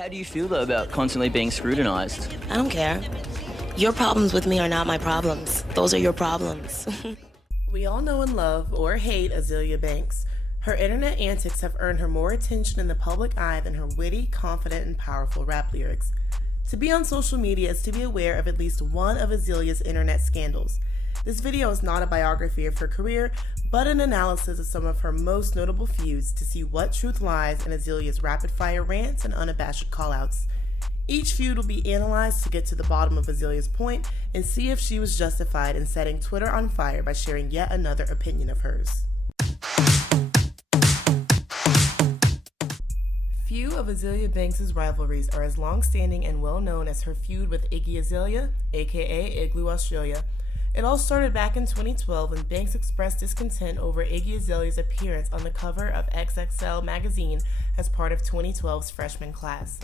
How do you feel, though, about constantly being scrutinized? I don't care. Your problems with me are not my problems. Those are your problems. We all know and love, or hate, Azealia Banks. Her internet antics have earned her more attention in the public eye than her witty, confident, and powerful rap lyrics. To be on social media is to be aware of at least one of Azalea's internet scandals. This video is not a biography of her career, but an analysis of some of her most notable feuds to see what truth lies in Azalea's rapid-fire rants and unabashed callouts. Each feud will be analyzed to get to the bottom of Azalea's point and see if she was justified in setting Twitter on fire by sharing yet another opinion of hers. Few of Azealia Banks' rivalries are as long-standing and well-known as her feud with Iggy Azalea, aka Igloo Australia. It all started back in 2012 when Banks expressed discontent over Iggy Azalea's appearance on the cover of XXL magazine as part of 2012's freshman class.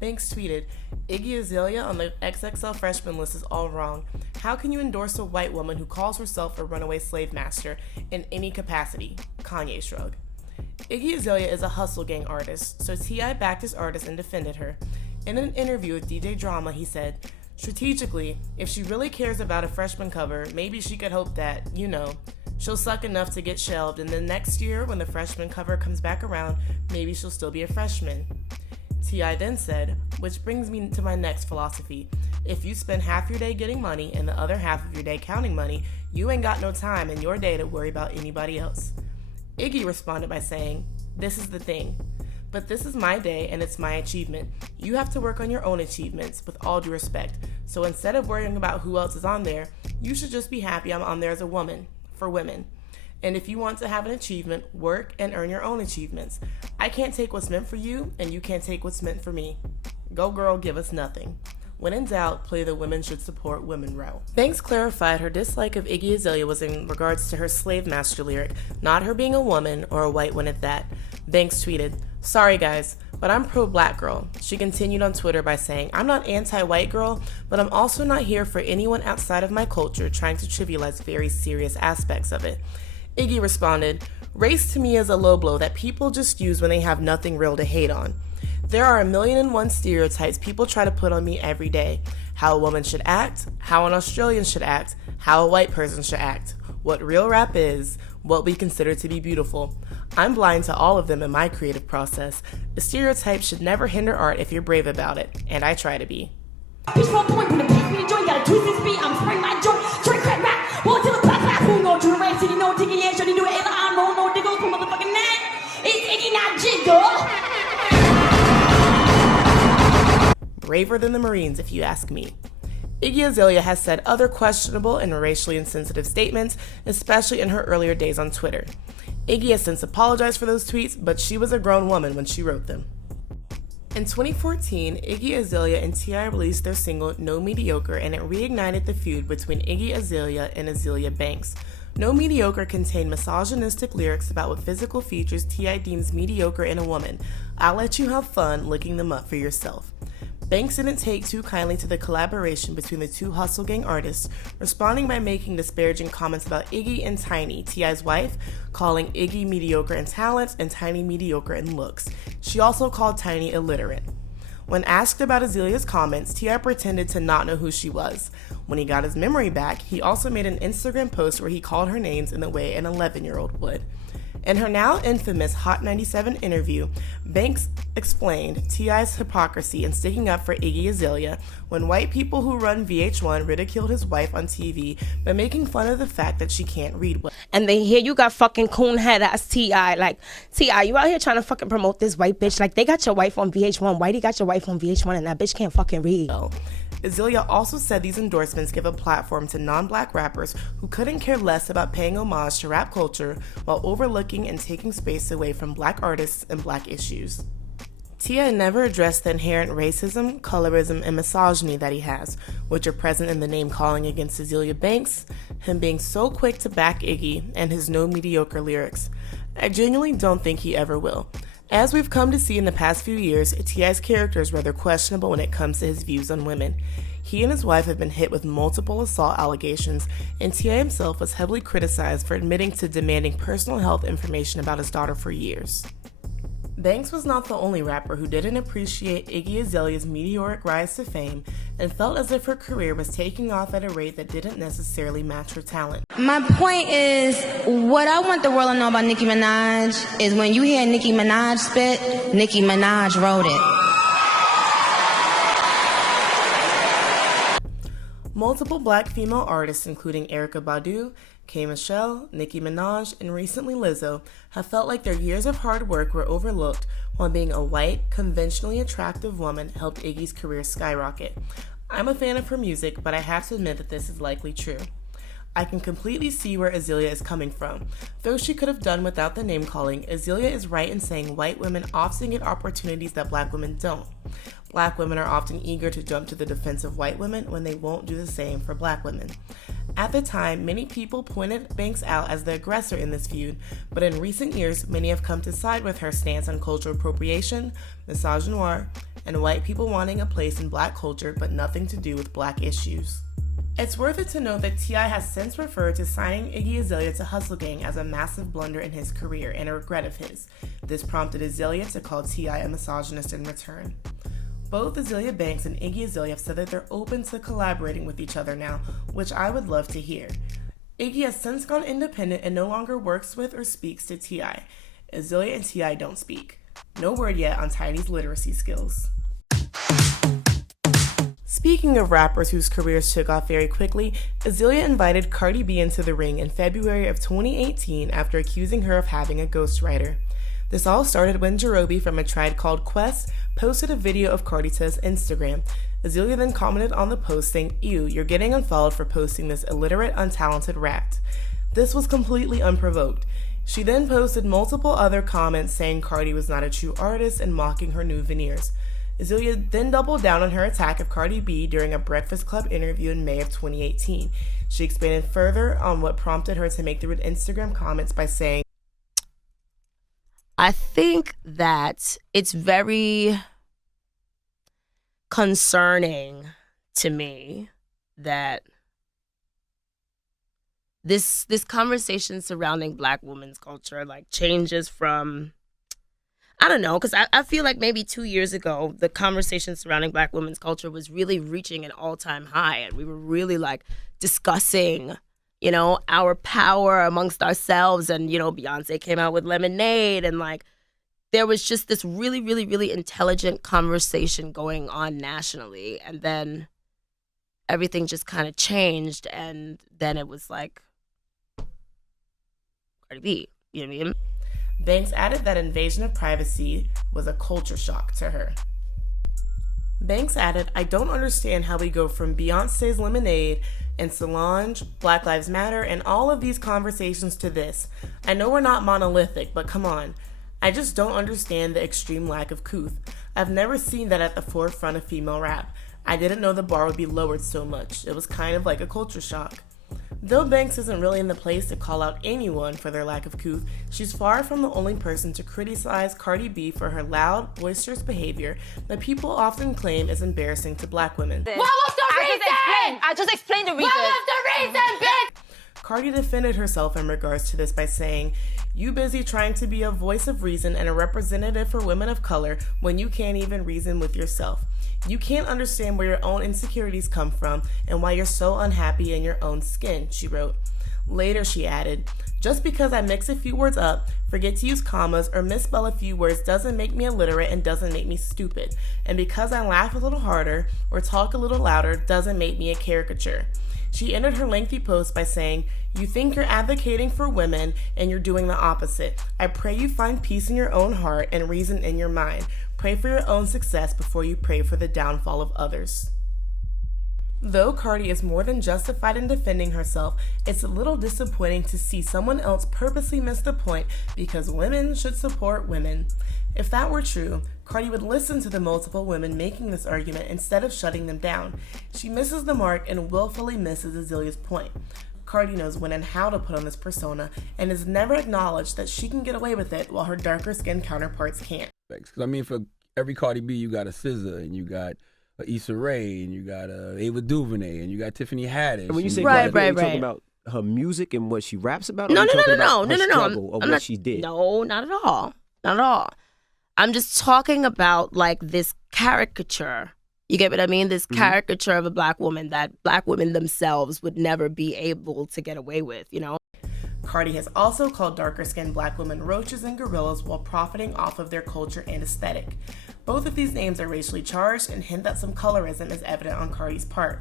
Banks tweeted, "Iggy Azalea on the XXL freshman list is all wrong. How can you endorse a white woman who calls herself a runaway slave master in any capacity?" Kanye shrugged. Iggy Azalea is a hustle gang artist, so T.I. backed his artist and defended her. In an interview with DJ Drama, he said, "Strategically, if she really cares about a freshman cover, maybe she could hope that, she'll suck enough to get shelved, and then next year, when the freshman cover comes back around, maybe she'll still be a freshman." T.I. then said, "Which brings me to my next philosophy. If you spend half your day getting money and the other half of your day counting money, you ain't got no time in your day to worry about anybody else." Iggy responded by saying, "This is the thing. But this is my day and it's my achievement. You have to work on your own achievements, with all due respect. So instead of worrying about who else is on there, you should just be happy I'm on there as a woman, for women. And if you want to have an achievement, work and earn your own achievements. I can't take what's meant for you, and you can't take what's meant for me. Go girl, give us nothing. When in doubt, play the women should support women route." Banks clarified her dislike of Iggy Azalea was in regards to her slave master lyric, not her being a woman or a white one at that. Banks tweeted, "Sorry guys, but I'm pro-black girl." She continued on Twitter by saying, "I'm not anti-white girl, but I'm also not here for anyone outside of my culture trying to trivialize very serious aspects of it." Iggy responded, "Race to me is a low blow that people just use when they have nothing real to hate on. There are 1,000,001 stereotypes people try to put on me every day. How a woman should act, how an Australian should act, how a white person should act, what real rap is, what we consider to be beautiful. I'm blind to all of them in my creative process. A stereotype should never hinder art if you're brave about it, and I try to be." Braver than the Marines, if you ask me. Iggy Azalea has said other questionable and racially insensitive statements, especially in her earlier days on Twitter. Iggy has since apologized for those tweets, but she was a grown woman when she wrote them. In 2014, Iggy Azalea and T.I. released their single No Mediocre, and it reignited the feud between Iggy Azalea and Azealia Banks. No Mediocre contained misogynistic lyrics about what physical features T.I. deems mediocre in a woman. I'll let you have fun looking them up for yourself. Banks didn't take too kindly to the collaboration between the two hustle gang artists, responding by making disparaging comments about Iggy and Tiny, T.I.'s wife, calling Iggy mediocre in talent and Tiny mediocre in looks. She also called Tiny illiterate. When asked about Azalea's comments, T.I. pretended to not know who she was. When he got his memory back, he also made an Instagram post where he called her names in the way an 11-year-old would. In her now infamous Hot 97 interview, Banks explained T.I.'s hypocrisy in sticking up for Iggy Azalea when white people who run VH1 ridiculed his wife on TV by making fun of the fact that she can't read well. And then here you got fucking coon head ass T.I. Like, T.I., you out here trying to fucking promote this white bitch. Like, they got your wife on VH1. Whitey got your wife on VH1 and that bitch can't fucking read. Azalea also said these endorsements give a platform to non-black rappers who couldn't care less about paying homage to rap culture while overlooking and taking space away from black artists and black issues. T.I. never addressed the inherent racism, colorism, and misogyny that he has, which are present in the name-calling against Azealia Banks, him being so quick to back Iggy, and his no mediocre lyrics. I genuinely don't think he ever will. As we've come to see in the past few years, T.I.'s character is rather questionable when it comes to his views on women. He and his wife have been hit with multiple assault allegations, and T.I. himself was heavily criticized for admitting to demanding personal health information about his daughter for years. Banks was not the only rapper who didn't appreciate Iggy Azalea's meteoric rise to fame and felt as if her career was taking off at a rate that didn't necessarily match her talent. My point is, what I want the world to know about Nicki Minaj is when you hear Nicki Minaj spit, Nicki Minaj wrote it. Multiple black female artists, including Erykah Badu, K. Michelle, Nicki Minaj, and recently Lizzo, have felt like their years of hard work were overlooked while being a white, conventionally attractive woman helped Iggy's career skyrocket. I'm a fan of her music, but I have to admit that this is likely true. I can completely see where Azealia is coming from. Though she could have done without the name-calling, Azealia is right in saying white women often get opportunities that black women don't. Black women are often eager to jump to the defense of white women when they won't do the same for black women. At the time, many people pointed Banks out as the aggressor in this feud, but in recent years, many have come to side with her stance on cultural appropriation, misogynoir, and white people wanting a place in black culture but nothing to do with black issues. It's worth it to note that T.I. has since referred to signing Iggy Azalea to Hustle Gang as a massive blunder in his career and a regret of his. This prompted Azalea to call T.I. a misogynist in return. Both Azealia Banks and Iggy Azalea have said that they're open to collaborating with each other now, which I would love to hear. Iggy has since gone independent and no longer works with or speaks to T.I. Azealia and T.I. don't speak. No word yet on Tiny's literacy skills. Speaking of rappers whose careers took off very quickly, Azealia invited Cardi B into the ring in February of 2018 after accusing her of having a ghostwriter. This all started when Jerobi from A Tribe Called Quest posted a video of Cardi to his Instagram. Azealia then commented on the post saying, "Ew, you're getting unfollowed for posting this illiterate, untalented rat." This was completely unprovoked. She then posted multiple other comments saying Cardi was not a true artist and mocking her new veneers. Azealia then doubled down on her attack of Cardi B during a Breakfast Club interview in May of 2018. She expanded further on what prompted her to make the rude Instagram comments by saying, I think that it's very concerning to me that this conversation surrounding black women's culture like changes from, I don't know, because I feel like maybe 2 years ago, the conversation surrounding black women's culture was really reaching an all-time high, and we were really like discussing, you know, our power amongst ourselves. And, you know, Beyonce came out with Lemonade, and like there was just this really, really, really intelligent conversation going on nationally. And then everything just kind of changed, and then it was like Cardi B, you know what I mean? Banks added that invasion of privacy was a culture shock to her. Banks added, "I don't understand how we go from Beyonce's Lemonade and Solange, Black Lives Matter, and all of these conversations to this. I know we're not monolithic, but come on. I just don't understand the extreme lack of couth. I've never seen that at the forefront of female rap. I didn't know the bar would be lowered so much. It was kind of like a culture shock." Though Banks isn't really in the place to call out anyone for their lack of couth, she's far from the only person to criticize Cardi B for her loud, boisterous behavior that people often claim is embarrassing to black women. What was the reason? I just explained the reason. What was the reason, bitch? Cardi defended herself in regards to this by saying, "You busy trying to be a voice of reason and a representative for women of color when you can't even reason with yourself. You can't understand where your own insecurities come from and why you're so unhappy in your own skin," she wrote. Later, she added, "Just because I mix a few words up, forget to use commas, or misspell a few words doesn't make me illiterate and doesn't make me stupid. And because I laugh a little harder or talk a little louder doesn't make me a caricature." She ended her lengthy post by saying, "You think you're advocating for women and you're doing the opposite. I pray you find peace in your own heart and reason in your mind. Pray for your own success before you pray for the downfall of others." Though Cardi is more than justified in defending herself, it's a little disappointing to see someone else purposely miss the point because women should support women. If that were true, Cardi would listen to the multiple women making this argument instead of shutting them down. She misses the mark and willfully misses Azalea's point. Cardi knows when and how to put on this persona and has never acknowledged that she can get away with it while her darker skinned counterparts can't. Because I mean, for every Cardi B, you got a SZA, and you got a Issa Rae, and you got a Ava DuVernay, and you got Tiffany Haddish. And when you say Right, Cardi B, right, you talking right. about her music and what she raps about? No, or no, you no, talking no, about no, her no, no. struggle or I'm what not, she did? No, not at all. Not at all. I'm just talking about like this caricature. You get what I mean? This caricature of a black woman that black women themselves would never be able to get away with, you know? Cardi has also called darker-skinned black women roaches and gorillas while profiting off of their culture and aesthetic. Both of these names are racially charged and hint that some colorism is evident on Cardi's part.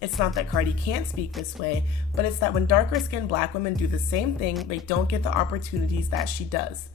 It's not that Cardi can't speak this way, but it's that when darker-skinned black women do the same thing, they don't get the opportunities that she does.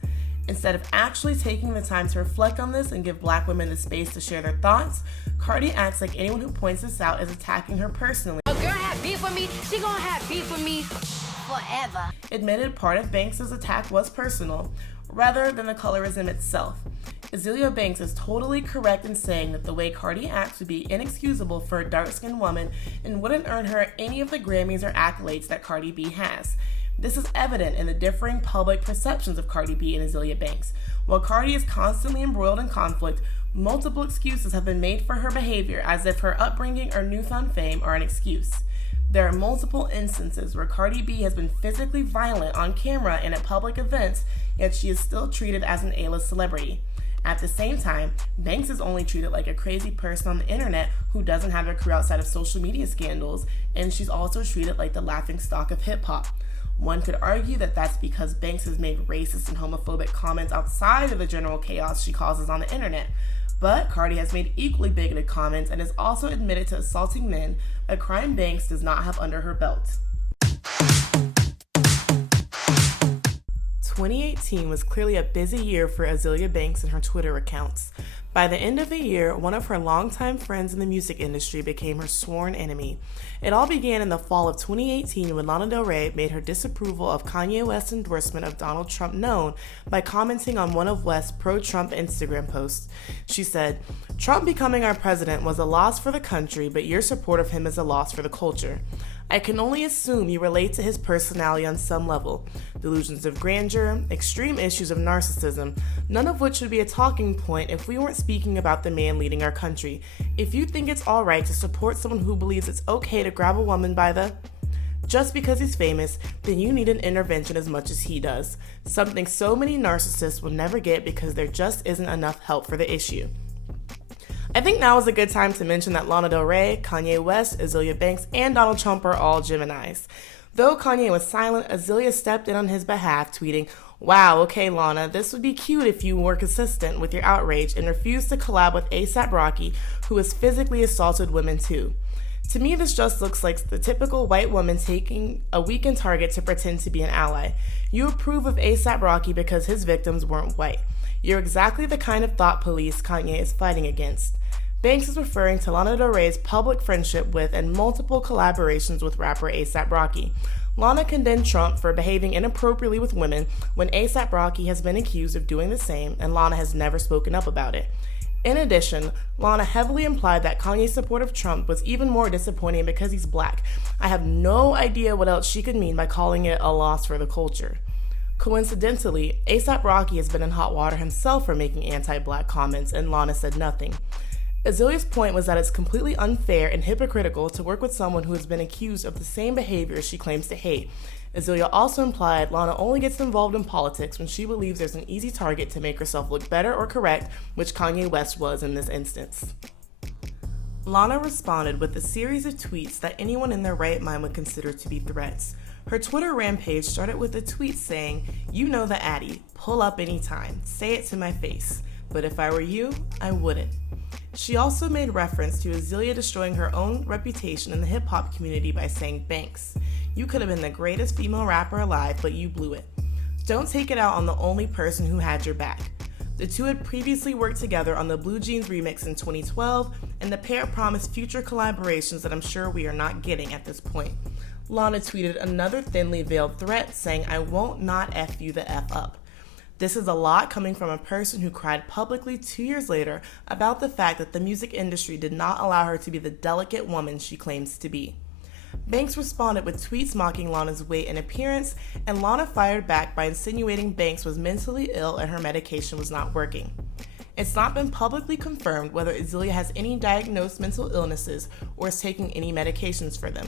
Instead of actually taking the time to reflect on this and give black women the space to share their thoughts, Cardi acts like anyone who points this out is attacking her personally. A girl had beef with me, she gonna have beef with me forever. Admitted part of Banks' attack was personal, rather than the colorism itself. Azealia Banks is totally correct in saying that the way Cardi acts would be inexcusable for a dark-skinned woman and wouldn't earn her any of the Grammys or accolades that Cardi B has. This is evident in the differing public perceptions of Cardi B and Azealia Banks. While Cardi is constantly embroiled in conflict, multiple excuses have been made for her behavior as if her upbringing or newfound fame are an excuse. There are multiple instances where Cardi B has been physically violent on camera and at public events, yet she is still treated as an A-list celebrity. At the same time, Banks is only treated like a crazy person on the internet who doesn't have a career outside of social media scandals, and she's also treated like the laughingstock of hip-hop. One could argue that that's because Banks has made racist and homophobic comments outside of the general chaos she causes on the internet. But Cardi has made equally bigoted comments and has also admitted to assaulting men, a crime Banks does not have under her belt. 2018 was clearly a busy year for Azealia Banks and her Twitter accounts. By the end of the year, one of her longtime friends in the music industry became her sworn enemy. It all began in the fall of 2018 when Lana Del Rey made her disapproval of Kanye West's endorsement of Donald Trump known by commenting on one of West's pro-Trump Instagram posts. She said, "Trump becoming our president was a loss for the country, but your support of him is a loss for the culture. I can only assume you relate to his personality on some level. Delusions of grandeur, extreme issues of narcissism, none of which would be a talking point if we weren't speaking about the man leading our country. If you think it's alright to support someone who believes it's okay to grab a woman by the... just because he's famous, then you need an intervention as much as he does. Something so many narcissists will never get because there just isn't enough help for the issue." I think now is a good time to mention that Lana Del Rey, Kanye West, Azealia Banks, and Donald Trump are all Geminis. Though Kanye was silent, Azealia stepped in on his behalf, tweeting, "Wow, okay Lana, this would be cute if you were consistent with your outrage and refused to collab with A$AP Rocky, who has physically assaulted women too. To me, this just looks like the typical white woman taking a weakened target to pretend to be an ally. You approve of A$AP Rocky because his victims weren't white. You're exactly the kind of thought police Kanye is fighting against." Banks is referring to Lana Del Rey's public friendship with and multiple collaborations with rapper A$AP Rocky. Lana condemned Trump for behaving inappropriately with women when A$AP Rocky has been accused of doing the same, and Lana has never spoken up about it. In addition, Lana heavily implied that Kanye's support of Trump was even more disappointing because he's black. I have no idea what else she could mean by calling it a loss for the culture. Coincidentally, A$AP Rocky has been in hot water himself for making anti-black comments, and Lana said nothing. Azealia's point was that it's completely unfair and hypocritical to work with someone who has been accused of the same behavior she claims to hate. Azealia also implied Lana only gets involved in politics when she believes there's an easy target to make herself look better or correct, which Kanye West was in this instance. Lana responded with a series of tweets that anyone in their right mind would consider to be threats. Her Twitter rampage started with a tweet saying, "You know the Addy, pull up anytime, say it to my face. But if I were you, I wouldn't." She also made reference to Azealia destroying her own reputation in the hip-hop community by saying, "Banks, you could have been the greatest female rapper alive, but you blew it. Don't take it out on the only person who had your back." The two had previously worked together on the Blue Jeans remix in 2012, and the pair promised future collaborations that I'm sure we are not getting at this point. Lana tweeted another thinly veiled threat saying, "I won't not F you the F up." This is a lot coming from a person who cried publicly 2 years later about the fact that the music industry did not allow her to be the delicate woman she claims to be. Banks responded with tweets mocking Lana's weight and appearance, and Lana fired back by insinuating Banks was mentally ill and her medication was not working. It's not been publicly confirmed whether Azealia has any diagnosed mental illnesses or is taking any medications for them.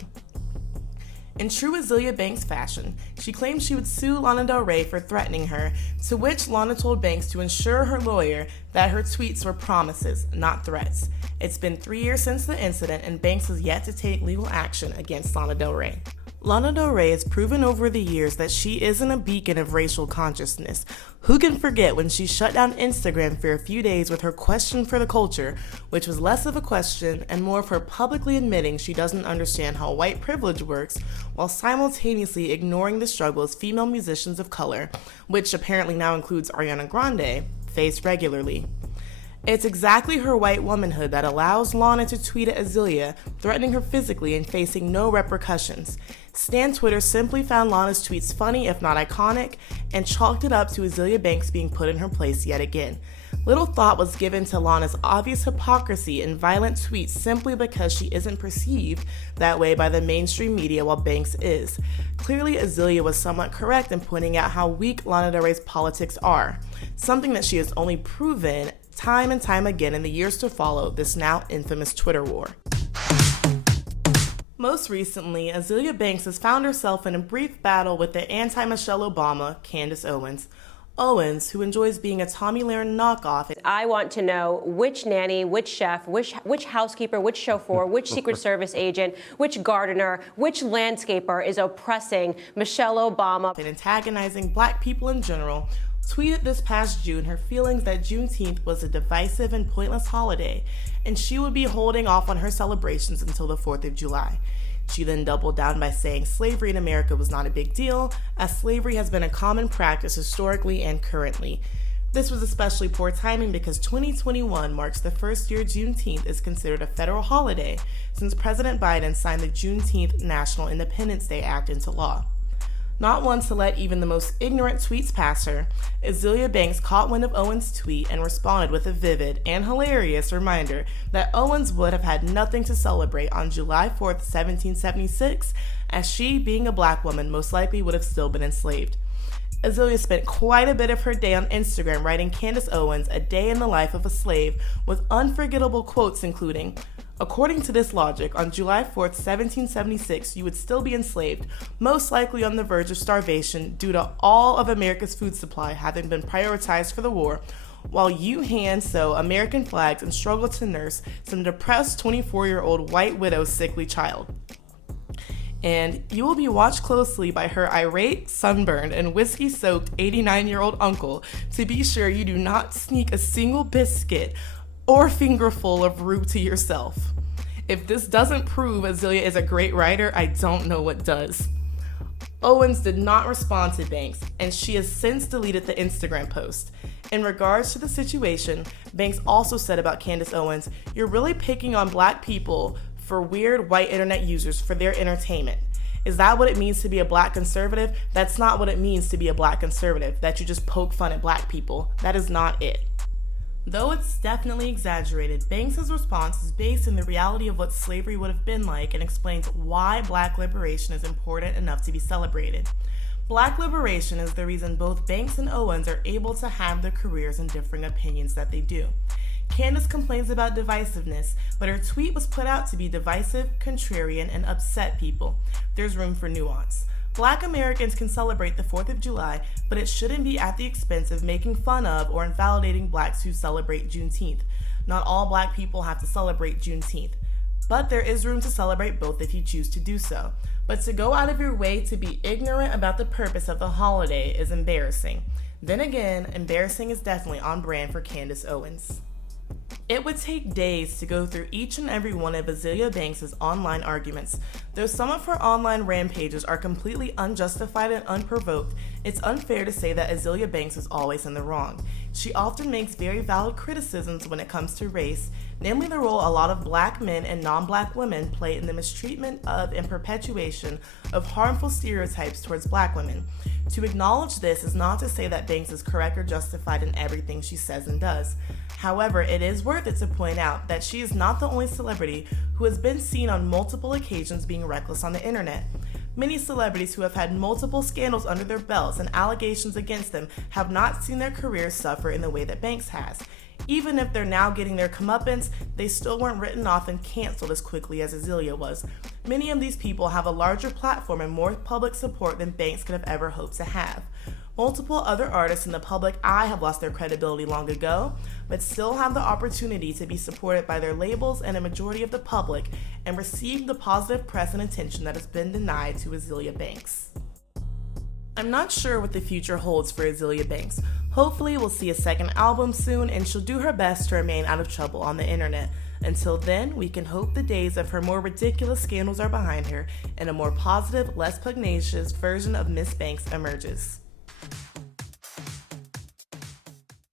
In true Azealia Banks fashion, she claimed she would sue Lana Del Rey for threatening her, to which Lana told Banks to assure her lawyer that her tweets were promises, not threats. It's been 3 years since the incident, and Banks has yet to take legal action against Lana Del Rey. Lana Del Rey has proven over the years that she isn't a beacon of racial consciousness. Who can forget when she shut down Instagram for a few days with her question for the culture, which was less of a question and more of her publicly admitting she doesn't understand how white privilege works, while simultaneously ignoring the struggles female musicians of color, which apparently now includes Ariana Grande, face regularly. It's exactly her white womanhood that allows Lana to tweet at Azealia, threatening her physically and facing no repercussions. Stan Twitter simply found Lana's tweets funny, if not iconic, and chalked it up to Azealia Banks being put in her place yet again. Little thought was given to Lana's obvious hypocrisy and violent tweets simply because she isn't perceived that way by the mainstream media while Banks is. Clearly, Azealia was somewhat correct in pointing out how weak Lana Del Rey's politics are, something that she has only proven time and time again in the years to follow this now infamous Twitter war. Most recently, Azealia Banks has found herself in a brief battle with the anti-Michelle Obama, Candace Owens. Owens, who enjoys being a Tomi Lahren knockoff. I want to know which nanny, which chef, which housekeeper, which chauffeur, which Secret Service agent, which gardener, which landscaper is oppressing Michelle Obama and antagonizing black people in general, tweeted this past June her feelings that Juneteenth was a divisive and pointless holiday, and she would be holding off on her celebrations until the 4th of July. She then doubled down by saying slavery in America was not a big deal, as slavery has been a common practice historically and currently. This was especially poor timing because 2021 marks the first year Juneteenth is considered a federal holiday since President Biden signed the Juneteenth National Independence Day Act into law. Not one to let even the most ignorant tweets pass her, Azealia Banks caught wind of Owens' tweet and responded with a vivid and hilarious reminder that Owens would have had nothing to celebrate on July 4th, 1776, as she, being a black woman, most likely would have still been enslaved. Azealia spent quite a bit of her day on Instagram writing Candace Owens a day in the life of a slave with unforgettable quotes including, "According to this logic, on July 4th, 1776, you would still be enslaved, most likely on the verge of starvation due to all of America's food supply having been prioritized for the war, while you hand sew American flags and struggle to nurse some depressed 24-year-old white widow's sickly child. And you will be watched closely by her irate, sunburned, and whiskey-soaked 89-year-old uncle to be sure you do not sneak a single biscuit or fingerful of roux to yourself. If this doesn't prove Azealia is a great writer, I don't know what does." Owens did not respond to Banks, and she has since deleted the Instagram post. In regards to the situation, Banks also said about Candace Owens, "You're really picking on black people for weird white internet users for their entertainment. Is that what it means to be a black conservative? That's not what it means to be a black conservative, that you just poke fun at black people. That is not it." Though it's definitely exaggerated, Banks' response is based in the reality of what slavery would have been like and explains why black liberation is important enough to be celebrated. Black liberation is the reason both Banks and Owens are able to have the careers and differing opinions that they do. Candace complains about divisiveness, but her tweet was put out to be divisive, contrarian, and upset people. There's room for nuance. Black Americans can celebrate the 4th of July, but it shouldn't be at the expense of making fun of or invalidating blacks who celebrate Juneteenth. Not all black people have to celebrate Juneteenth, but there is room to celebrate both if you choose to do so. But to go out of your way to be ignorant about the purpose of the holiday is embarrassing. Then again, embarrassing is definitely on brand for Candace Owens. It would take days to go through each and every one of Azealia Banks' online arguments. Though some of her online rampages are completely unjustified and unprovoked, it's unfair to say that Azealia Banks is always in the wrong. She often makes very valid criticisms when it comes to race, namely the role a lot of black men and non-black women play in the mistreatment of and perpetuation of harmful stereotypes towards black women. To acknowledge this is not to say that Banks is correct or justified in everything she says and does. However, it is worth it to point out that she is not the only celebrity who has been seen on multiple occasions being reckless on the internet. Many celebrities who have had multiple scandals under their belts and allegations against them have not seen their careers suffer in the way that Banks has. Even if they're now getting their comeuppance, they still weren't written off and canceled as quickly as Azealia was. Many of these people have a larger platform and more public support than Banks could have ever hoped to have. Multiple other artists in the public eye have lost their credibility long ago, but still have the opportunity to be supported by their labels and a majority of the public and receive the positive press and attention that has been denied to Azealia Banks. I'm not sure what the future holds for Azealia Banks. Hopefully we'll see a second album soon and she'll do her best to remain out of trouble on the internet. Until then, we can hope the days of her more ridiculous scandals are behind her and a more positive, less pugnacious version of Miss Banks emerges.